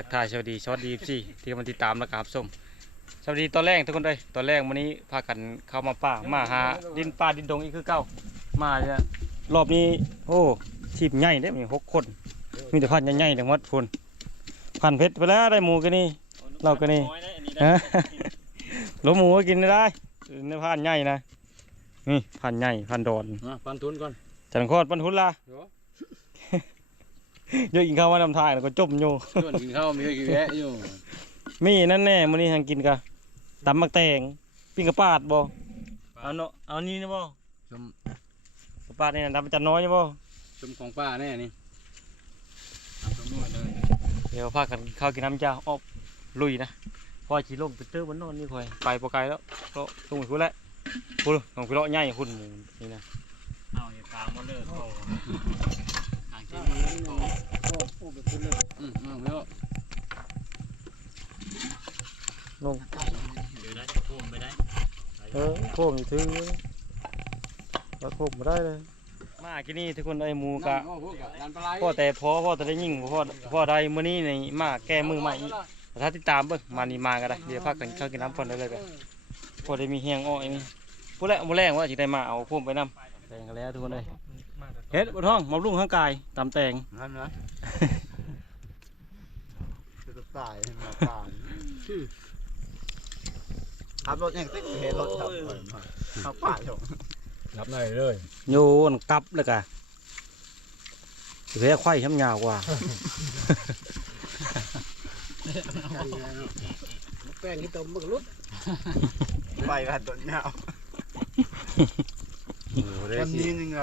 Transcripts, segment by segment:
ทักทายสวัสดีสวัสดีพี่ที่มาติดตามแล้วครับส้มสวัสดีตอนแรกทุกคนเลยตอนแรกวันนี้พากันเข้ามาป่ามาหาดินป่าดินดงอีกคือเก้ามาเนี่ยรอบนี้ โอ้ทีมใหญ่เด้มีหกคน มีแต่พันใหญ่ๆทั้งหมดคนพันเพชรไปแล้วได้หมูกันนี่เราก็นี่ฮะหลวหมูก็กินได้ในพันใหญ่นะนี่พันใหญ่พันดอนอะปันทุนก่อนจันโคตรปันทุนละ เดี๋ยวเยอะกินข้าวว่านำทายแล้วก็จมอยู่ชวนกินข้าวมีกี่แวะอยู่มีนั่นแน่มื้อนี้ทางกินกะตำมักแตงปิ้งกระปาดบ่เอาเนาะเอานี่นะบ่ชมกระปาดนี่นะตำจันน้อยนะบ่ชมของป้าแน่นี่ชมนวดเลยเดี๋ยวพากันข้าวกินน้ำจ้าออบลุยนะพอสิลงไปเตอร์บนโนอนนี่ค่อยไปบ่ไกลแล้วก็ลงไปพุ่นแหละพุ่นของพี่เลาะใหญ่หุ่นหมูนี่นะเอาอย่าตามมาเลิกโอ้อ่างกินมันเลยโอ้ โหไปขึ้นเลยอืมอืมแล้วลงเดี๋ยวได้จะพุ่มไปได้เออโค้งอยู่ถึงแล้วโค้งบ่ได้เลยมากินนี่ทุกคนไอ้หมูกะโอ้โหกะดันปลาไหลพ่อแต่พอพ่อแต่ได้ยิ่งพ่อพ่อได้มื้อนี้นี่มาแก้มือใหม่อีกถ้าติดตามเบิ่งมานี่มาก็ได้เดี๋ยวพากันเข้ากินน้ำก่อนได้เลยกันพอได้มีแห้งอ้อยนี่ผู้แรกผู้แรกว่าสิได้มาเอาพุ่มไปนำแตงกันแล้วทุกคนเลย เฮ็ดบ่ท้องบำรุงร่างกายตามแตงนั่นนะจะตายมาป่านขับรถยังติ๊กเห็นรถขับขับป่าชมรับได้เลยโยนกลับแล้วก็สิแพ้ไข่ช้ำยาวกว่าแป้งที่ต้มมึกรุดไปกันต้นยาววันนี้ยังไง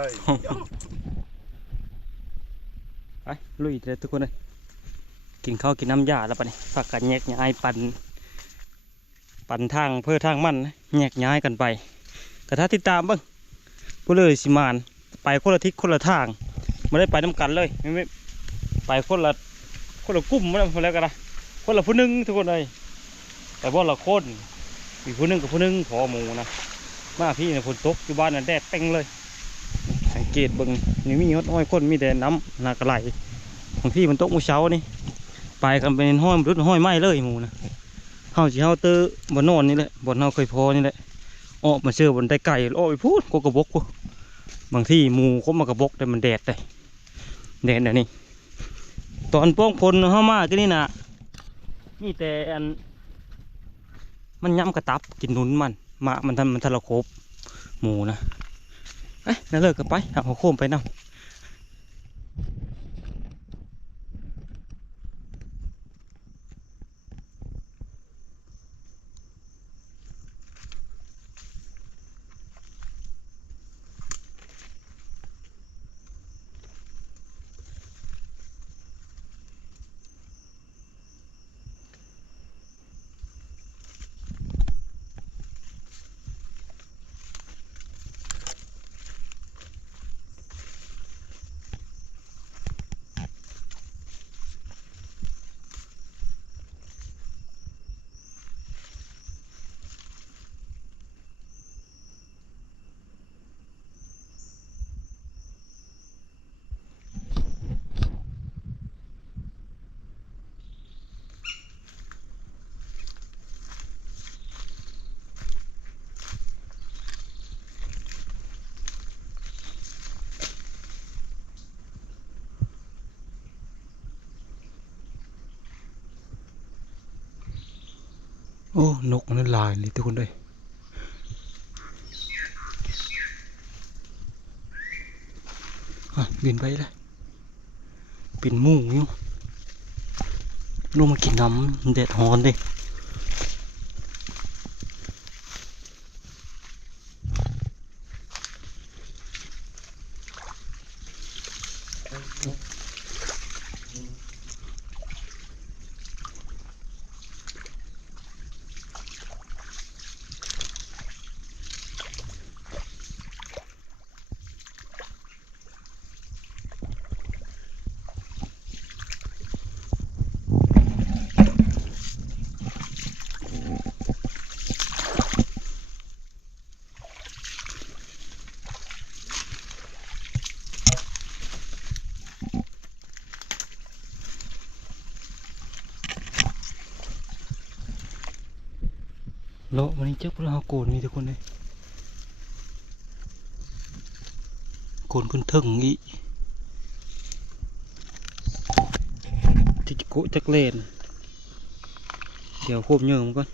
ไปลุยเลยทุกคนเลยกินข้าวกินน้ำยาแล้วปะนี่พักกันแยกย้ายปันปันทางเพื่อทางมันนะแยกย้ายกันไปกระถ้าติดตามบ้างผู้เลยสิมานไปคนละทิศคนละทางไม่ได้ไปน้ำกันเลยไม่ไม่ไปคนละคนละกลุ่มไม่ได้คนละกันนะคนละผู้หนึงทุกคนเลยแต่ว่าละคนอีกผู้หนึงกับผู้หนึงพอหมูนะมาพี่เนี่ยฝนตกอยู่บ้านน่ะแดดเต็งเลย สังเกตเบิ่งนี่มียดอ้อยคนมีแต่น้ำหนากระไหลบางที่มันตกมือเช้านี่ไปกันเป็นห้อยมรุดห้อยไม้เลยหมูนะเฮาสิเฮาเตอบนนอนนี่แหละบนเฮาเคยพอนี่แหละออกมาเชื่อบนไตไก่โอ้ยพูดก็กระบกกูบางที่หมูก็มากระบกแต่มันแดดเลยแดดอันนี้ตอนโป้งพลเฮามาก็นี่นะมีแต่อันมันย้ำกระตับกินนุนมันมามันทำมันทะละโคบหมูนะ เอ้ยนั่นเลิกกันไปเอาหัวโคมไปนำ โอ้นกมันนลายเลยทุกคนเลยบินไปเลยบินมู่อยู่ลงมากินน้ำแดดฮอนดิ เลาะวันนี้เจ้าพระเฮาโกนนี่ทุกคนเลยโกนขึ้นถึงอีจิกโกจักเลนเดี๋ยวโคบเยื่อมันก่อน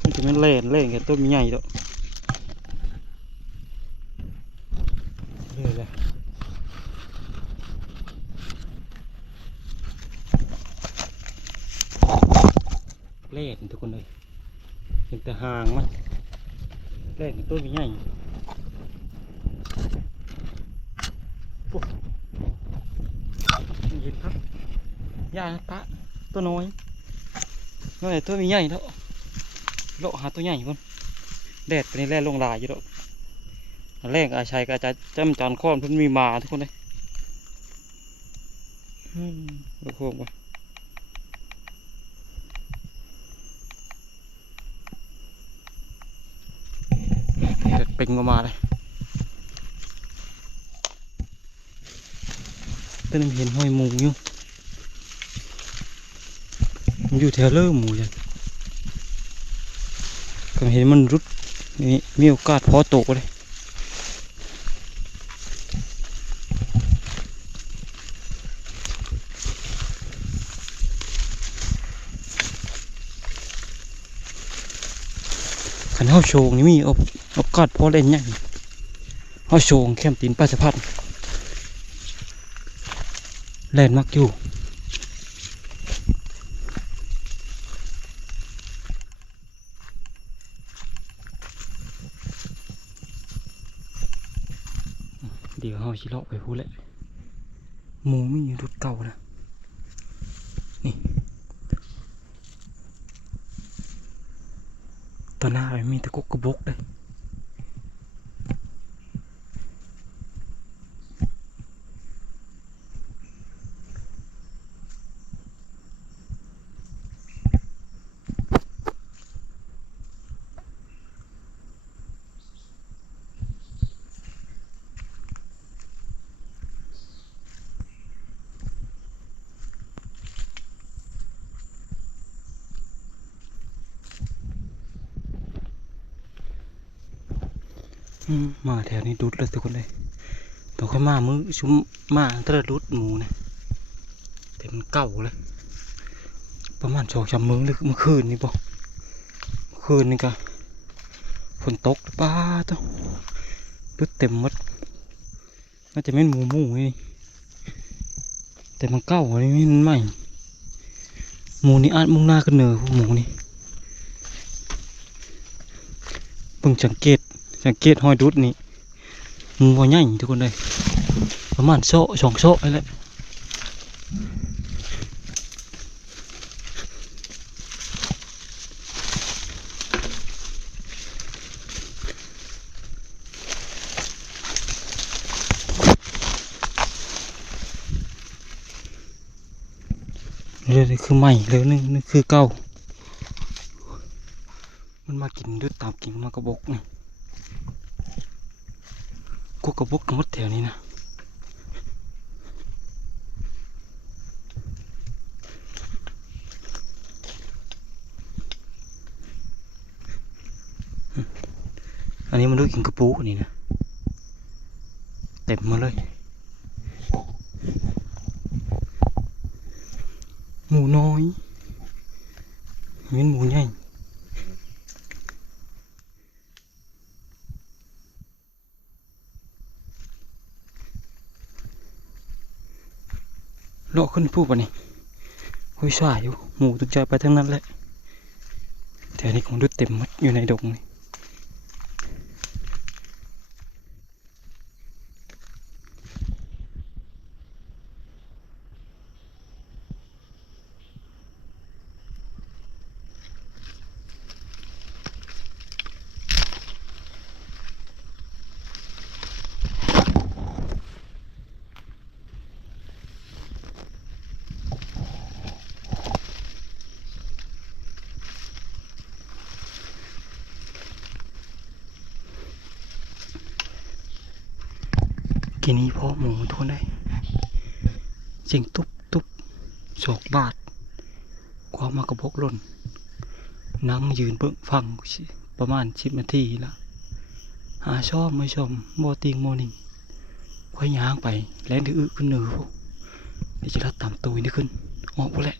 มันจะไม่นเล่นเล่นแค่ต้นใหญ่ดอกเลยแหละ เล่นทุกคนเลยเห็นแต่หางมันเล่นตัวใหญ่ปุ๊บยินครับยาปะตัวน้อยน้อยตัวมีใหญ่แล้วโลหาตัวใหญ่คนแดดไปนี่แล่ลงลายอยู่แล้วแรกอาชัยกับอาจารย์จำจอนข้อนเพิ่นมีมาทุกคนเลยโอ้โห เด็ดปิงออกมาเลยต้นเห็นห้อยมูอยู่มันอยู่แถวเลิ่มหมูเลยก็เห็นมันรุดนี่มีโอกาสพอตกเลยขันเท้าโชงนี่มีอก โอกาสพอเล่นยังเท้าโชงแคมตีนปลาสะพัดเล่นมักอยู่เดี๋ยวเราชิเลาะไปพูดแหละหมูไม่มีรุดเก่านะนี่ตอนหน้าไปมีแตะกุกกระบกเลย มาแถวนี้ดุดเลยทุกคนเลยต้องค่อยมามือชุ่มมาตระดุดหมูนะแต่มันเก่าเลย ประมาณสองสามมื้อเลยเมื่อคืนนี่บอกเมื่อคืนนี่ก็ฝนตกป้าต้องดุดเต็มหมดน่าจะเป็นหมูหมูนี่แต่มันเก่าอันนี้มันใหม่หมูนี่อาจมุ่งหน้าขึ้นเหนือพวกหมูนี่เพิ่งสังเกต สังเกตห้อยดุดนี่มันบ่ใหญ่ทุกคนเลยประมาณโซ่สองโซ่นี่แหละเรื่องนี้คือใหม่เรื่องนึงนี่คือเก่ามันมากินด้วยตามกิ่งมากระบอกนี่ กูกระบุกทั้งหมดแถวนี้นะอันนี้มันดูกินกระปุกนี่นะเต็มมาเลยหมูน้อยมีหมูใหญ่ โลกขึ้นผู้ปะนี่หุยสายอยู่หมูตุกใจไปทั้งนั้นแหละแต่อันนี้ของดูเต็มมัดอยู่ในดงนี่ กินนี้เพาะหมูทุกคนได้เสียงตุ๊บตุ๊บสองบาทอมากระพกล่นนั่งยืนเบิ่งฟังประมาณสิบนาทีละหาชอบไม่ชมโมติงโมนิงค่อยย่างไปแล่นที่อึขึ้นเหนือพวกเดี๋ยจะรัดตามตัวนี่ขึ้นออกไปแหละ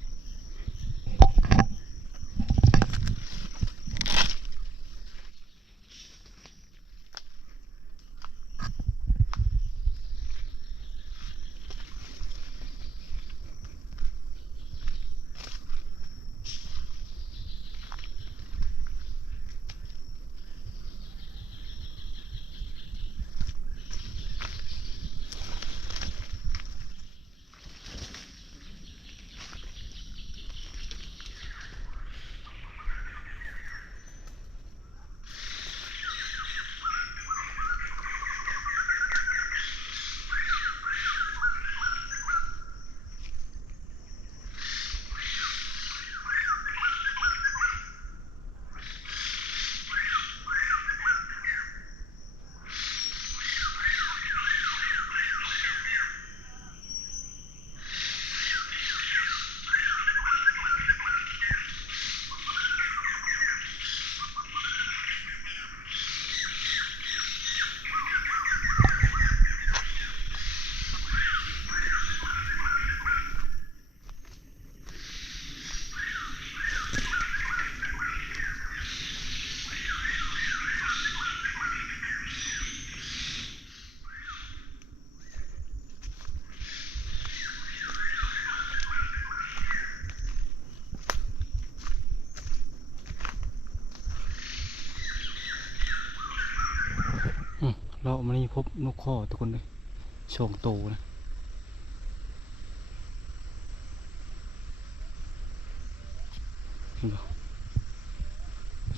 เรามานี่พบนกข้อทุกคนเลยโชงโตนะเห็นปะ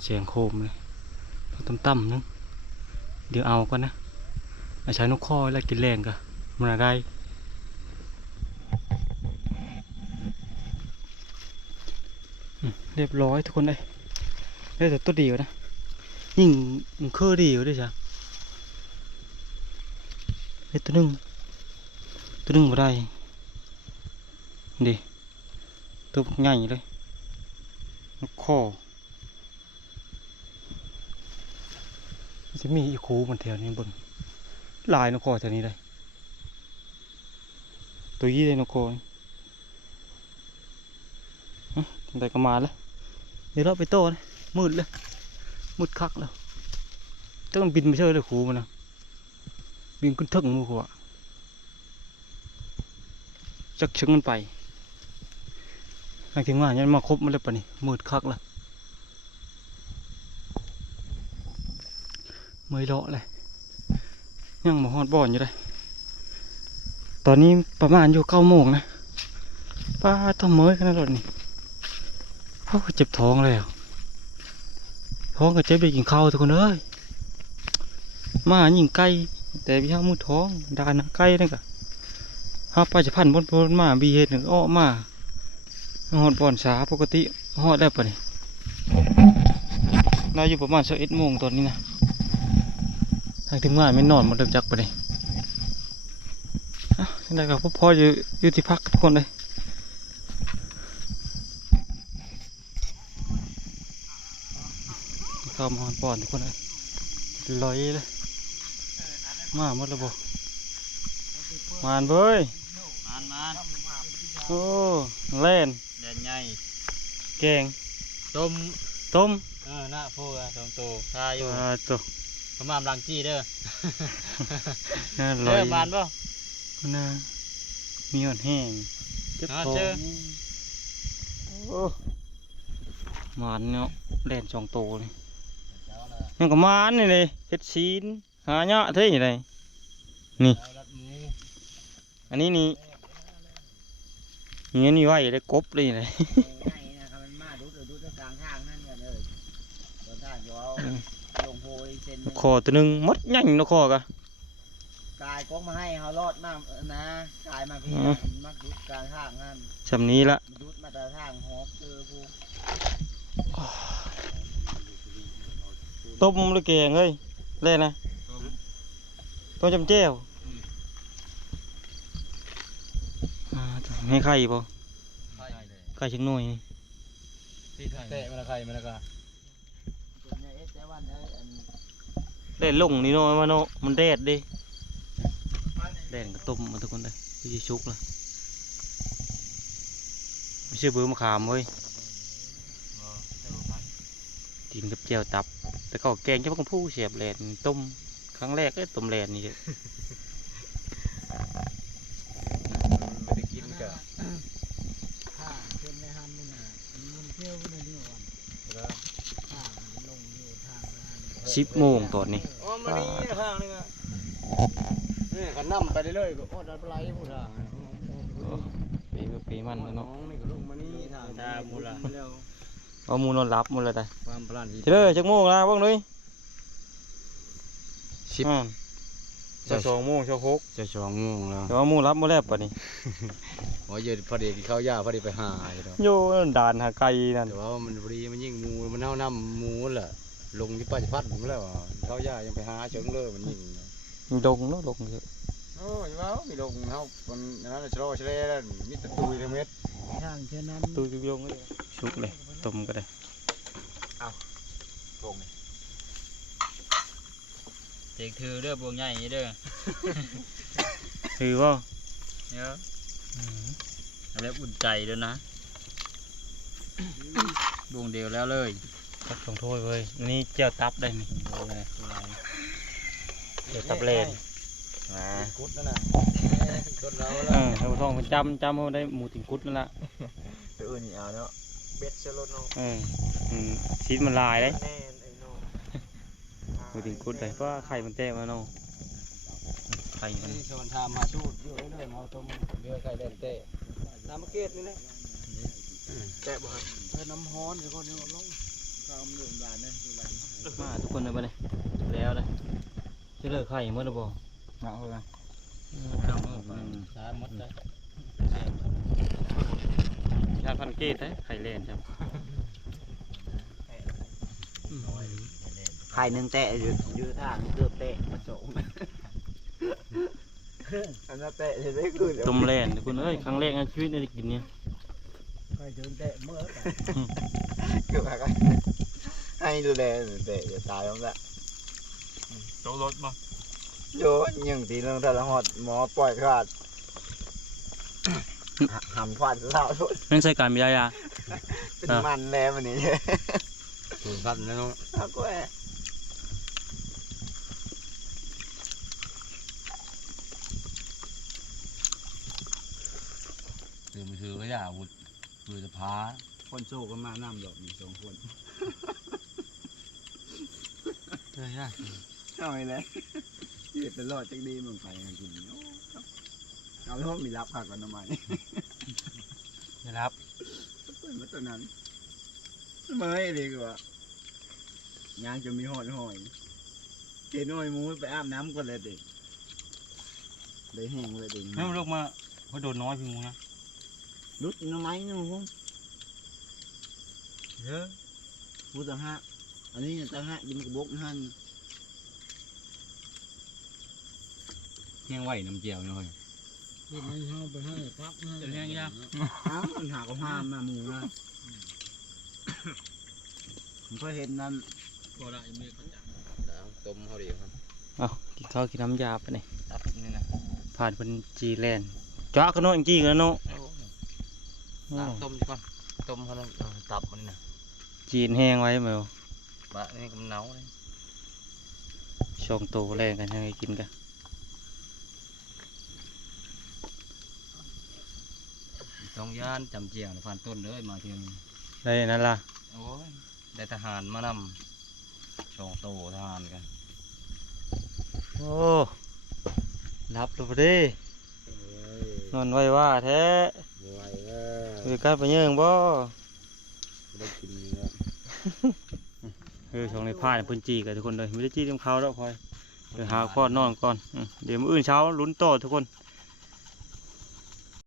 แสงโคมเลยเราต่ำๆนึงเดี๋ยวเอาก่อนนะอาใช้นกข้อแล้วกินแรงกะมันอะไรเรียบร้อยทุกคนเลยได้แต่ตัวเดียวนะยิ่งมันเครือเดียวด้วยจ้ะ เฮ้ตัวหนึงตัวหนึงบ่ได้ดิตัวบักใหญ่เลยนกคอจะมีอีคูมันแถวนี้บนลายนกคอแถวนี้เลยตัวยี่เลยนกคอนี่ก็มาแล้วเดี๋ยวเราไปโต้เลยมืดเลยมืดคักแล้วจะมันบินไปเชื่อเลยคูมันนะ วิ่งขึ้นทึ่งมือหัวจักชึงมันไปหลังจากว่ายันมาครบมันเลยปะนี่มืดคักละเมื่อยเลาะเลยยังมาฮอดบ่อนอยู่เลยตอนนี้ประมาณอยู่เก้าโมงนะป้าต้องเมื่อยขนาดนี้โอ้เจ็บท้องเลยอท้องก็เจ็บไปกินข้าวทุกคนเอ้ยมายิงไก่ แต่พี่ห้ามุดท้องดานใกล้นั่นกะห้าไปจะพันบนบนมาบีเฮ็ดหนึ่งอ้อมาหอดบ่อนสาปกติหอดได้ปะนี่น่าอยู่ประมาณสิบเอ็ดโมงตอนนี้นะทางทีมงานไม่นอนหมันเริ่มจักปะนี่อะได้กับพ่อพ่ออยู่อยู่ที่พักทุกคนเลยเข้ามาหอดบ่อนทุกคนเลยลอยเลย มาหมดแล้วบ่มานเบ้ยมานมานโอ้เล่นแดนใหญ่แกงต้มต้มเออหน้าพูอะสองตัวทาอยู่อ่าตัวประมาณลังจี้เด้อน่าลเด้อยอมานป่ะน่ามีหอดแห้งเจ็บอ่าท้อเจองโอ้มานเนาะแล่นสองตัวนี่ยังก็มานนี่เลยเฮ็ดชีน หาเนาะเท่ยังไงนี่ อันนี้นี่เงี้ยนี่ไว้ได้กบเลยเลยง่ายนะครับมันมาดูดดูดกลางทางนั่นกันเลยตอนทางเดี๋ยวเอาลงโพยเซ็นนกคอตัวหนึงมดใหญ่นกคอกะกายก้องมาให้เขารอดมากนะกายมาพี่มาดูดกลางทางนั่นชำนี้ละดูดมาแต่ทางหอบเจอผู้ต้มหรือแกงเฮ้ยเล่นนะ ต้มจำเจ้วอ่าให้ไข่ป่ไข่ชิงหน่วยนี่ตีไข่เตะมันละไข่มันละกะส่วนใหญ่เอสแต่วันได้อันแดดลงนี่เนาะมาเนาะมันแดดดิแดดก็ต้มมาทุกคนเลยพี่ชุกเลยไม่ใช่เบอร์มะขามเว้ยกินกับเจียวตับ แต่ก็แกงเจ้าพวกผู้เสียบแหลนต้ม ครั้งแรกก็ต้มแหลนนี่เด้อไม่ได้กินกะข้าเช่นในฮันนี่นะมันเที่ยวในนี่วันข้าลงอยู่ทางนั้นสิบโมงตอนนี้อ๋อมานี่ข้างนึงอะนี่ก็นำไปเรื่อยๆก็อดอันปลายผู้ทางปีก็ปีมันแล้วน้อเนาะงนี่ก็ลงมานี่ทางตามูละแล้วเอาหมูนอนรับหมูเลยแต่ความพลันที่เฉลยจักโมงละบ้างเลย สิบ อ่าจะสองโมงจะหกจะสองโมงแล้วแต่ว่าหมูรับหมูแล้วปะนี่โอ้ยเดี๋ยวพอดีกินข้าวยาพอดีไปหาอยู่ดอกโยด่านหาไก่นั่นแต่ว่ามันพอดีมันยิ่งหมูมันเน่าน้ำหมูแหละลงที่ป้าจะพัดผมแล้วอะข้าวยายังไปหาเชิงเลยมันยิ่งดงเนาะดงเยอะโอ้ยว้าวมีลงเฮามันนั้นชะโลชะเลแล้วมีแตะตุยทั้งเม็ด ทางเช่นนั้น ตูจุกยงเลย ชุกเลยต้มก็ได้ลงนี่ เด็กถือเด้อบวงใหญ่เด้อถือว่าเนาะแล้วอุ่นใจด้วยนะบวงเดียวแล้วเลยตับสองถ้วยเว้ยนี่เจียวตับได้นี่โอ้ยอะไรเจียวตับเลนอ่ากุดนั่นน่ะกุดเราเอแล้วอให้ผู้ทองมันจำจำเขาได้หมูติงกุดนั่นละตัวอื่นนี่เอาเนาะเบ็ดเชลโนเอออืมชีสมันลายเลย แน่นไอ้โนหมูติงกุดเลยเพราะว่าไข่มันแตกมาเนาะไข่มันที่ชวนทำมาสูดอยู่เรื่อยๆเอาต้มเรือไข่เล่นเต้น้ำมะเกดนี่แหละแตะบ่ครับเธอน้ำฮ้อนเดี๋ยวก่อนเดี๋ยวลงข้ามเรื่องบานนั่นคือหลานมาทุกคนเลยไปเลยแล้วเลยเจะเลิกไข่เมื่อไรบ่มาเอาไปเอามือมาสามหมดเลยยาพันเกตได้ไข่เลนครับ ไข่หนึ่งแตะอยู่อยู่ทางเกือบแตะมาโจงอันนั้นเตะจะได้คืนต้มแลนทุกคนเอ้ยครั้งแรกในชีวิตได้กินเนี่ยไข่เดินแตะเมื่อเกือบหักให้ดูแลเตะจะตายแล้วแหละโตรถบ่โยยังตีเรื่องทะเลาะหมอปล่อยขาดหำควานสาวสุดนั่นใส่การมียายาเป็นมันแล้ววันนี้ถูกพันแล้วน้องฮักแหวตื่นมาถือก็อ ย่าวุดมือจะพาคนโชคก็มาน้ำดอกมีสองคนเฮ้ยเอาไปเลยยืดตลอดจักดีมึงไปกินเอาแล้วมีรับผักกันทำไมนะครับเปิดมาตัวนั้นเมื่อยดีกว่ายางจะมีหอยหอยเจน้อยมูไปอาบน้ำก่อนเลยเด็กเลยแห้งเลยเด็กให้มันลูกมาเพราะโดนน้อยพี่มูนะ รุดน้ำไม้นะมึงเยอะพูดต่างหากอันนี้ต่างหากยิมกระบอกนั่นเฮียงไหวน้ำเจียวหน่อยที่มันเข้าไปให้พักให้จะเฮียงยังอ้าวมันหากระห้ามมาหมูนะผมก็เห็นนั่นบ่ได้มีกระจังต้มเขาดีครับเอากินข้าวกินน้ำยาไปนี่ตับนี่นะผ่านเป็นจีแลนด์จ้ากันเนาะจริงๆกันเนาะ ต้มก่อนต้มเขาต้องตับมันนะจีนแห้งไว้ไหมวะบะนี่ก็มันเน่าเลยชงโตแรงกันยังไงกินกันต้องย่านจำเจียวผ่านต้นเลยมาเทียมได้นั่นล่ะโอ้ยได้ทหารมานำสองโตทหารกันโอ้รับแล้วบ่เดินอนไว้ว่าแท้ไหวก็ อยู่ใกล้ไปเยื่องบ่ได้กินเนื้อเออช่องในผ้าเนี่ยเพิ่นจีกันทุกคนเลยไม่ได้จีเต็มเขาแล้วคอยเดี๋ยวหาข้อนอนก่อนอืมเดี๋ยวมื้ออื่นเช้าลุ้นโตอทุกคน